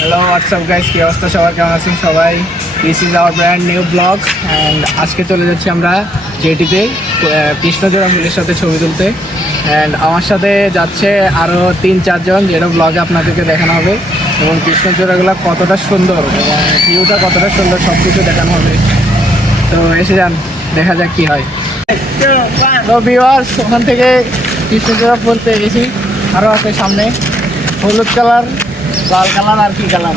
Hello WhatsApp guys, কি অবস্থা সবার, কেমন আছেন সবাই? This is our brand new blog and আজকে চলে যাচ্ছি আমরা জেটিতে কৃষ্ণচূড়া ফুলের সাথে ছবি তুলতে। অ্যান্ড আমার সাথে যাচ্ছে আরও 3-4 জন, যেটা ব্লগে আপনাদেরকে দেখানো হবে এবং কৃষ্ণচূড়াগুলো কতটা সুন্দর এবং ভিউটা কতটা সুন্দর সব কিছু দেখানো হবে। তো এসে যান, দেখা যাক কী হয়। তো ভিউয়ার্স, ওখান থেকে কৃষ্ণচূড়া ফুল পেয়ে গেছি, আরও আছে সামনে হলুদ কালার, লাল কালার আর কি কালার,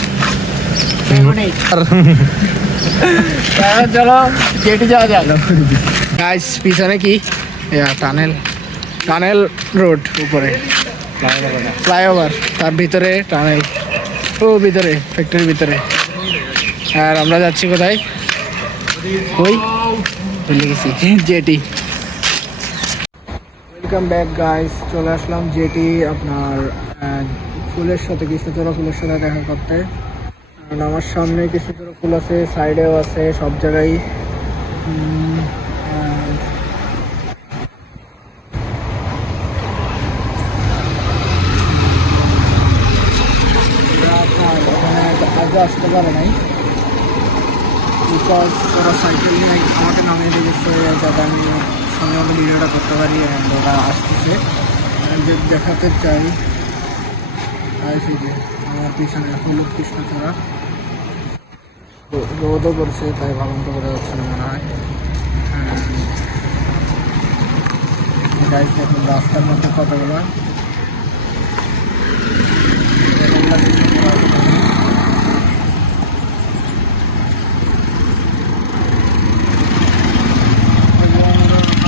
চলো জেটি যাওয়া যাক। গাইস পিছনে কি টানেল রোড, উপরে ফ্লাইওভার, তার ভিতরে টানেল, ও ভিতরে ফ্যাক্টরির ভিতরে। আর আমরা যাচ্ছি কোথায়? ওই ভুলে গেছি, জেটি। ওয়েলকাম ব্যাক গাইস, চলে আসলাম জেটি আপনার ফুলের সাথে, কৃষ্ণচূড়া ফুলের সাথে দেখা করতে। আমার সামনে কৃষ্ণচূড়া ফুল আছে, সাইডেও আছে, সব জায়গায়। আজও আসতে পারে নাই বিকজ ওরা সাইকেল নিয়ে আমাকে নামিয়ে দিয়েছে, যাতে আমি সঙ্গে মতো ভিডিওটা করতে পারি। অ্যান্ড ওরা আসতেছে, দেখাতে চাই। আমার পিছনে হলুদ কৃষ্ণচূড়া, রোদও করছে তাই ভালো মতো বোঝা যাচ্ছে না মনে হয়। দেখুন রাস্তার মধ্যে কতগুলো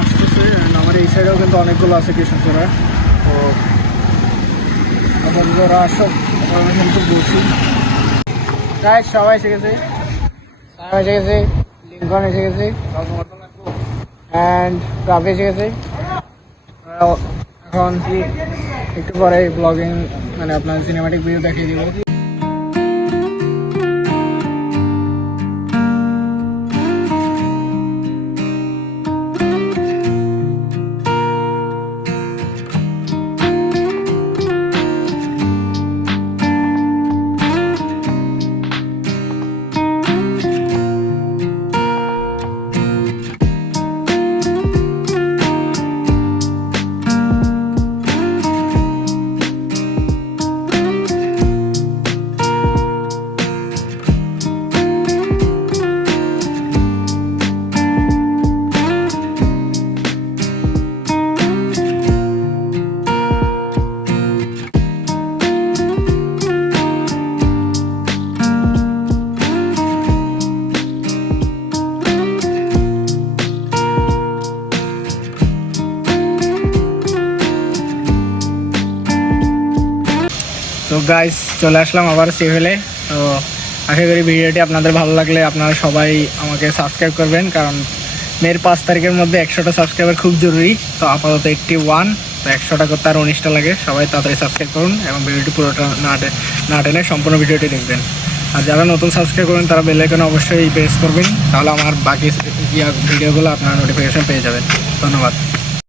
আসতেছে। আমার এই সাইডেও কিন্তু অনেকগুলো আছে কৃষ্ণচূড়া। তো আবার ওরা আসক, আমরা কিন্তু বসি। প্রায় সবাই এসে গেছে, লিঙ্কন এসে গেছে, অ্যান্ড রাফি এসে গেছে। এখন একটু পরে ব্লগিং মানে আপনার সিনেমাটিক ভিডিও দেখিয়ে দিব। তো গাইস চলে আসলাম আবার সিভিলে। তো আশা করি ভিডিওটি আপনাদের ভালো লাগলে আপনারা সবাই আমাকে সাবস্ক্রাইব করবেন, কারণ মের 5 তারিখের মধ্যে 100টা সাবস্ক্রাইবার খুব জরুরি। তো আপাতত 81, তো 100টা করতে আর 19টা লাগে। সবাই তাড়াতাড়ি সাবস্ক্রাইব করুন এবং ভিডিওটি পুরোটা না টেনে সম্পূর্ণ ভিডিওটি দেখবেন। আর যারা নতুন সাবস্ক্রাইব করবেন তারা বেল আইকনে অবশ্যই প্রেস করবেন, তাহলে আমার বাকি ভিডিওগুলো আপনারা নোটিফিকেশন পেয়ে যাবেন। ধন্যবাদ।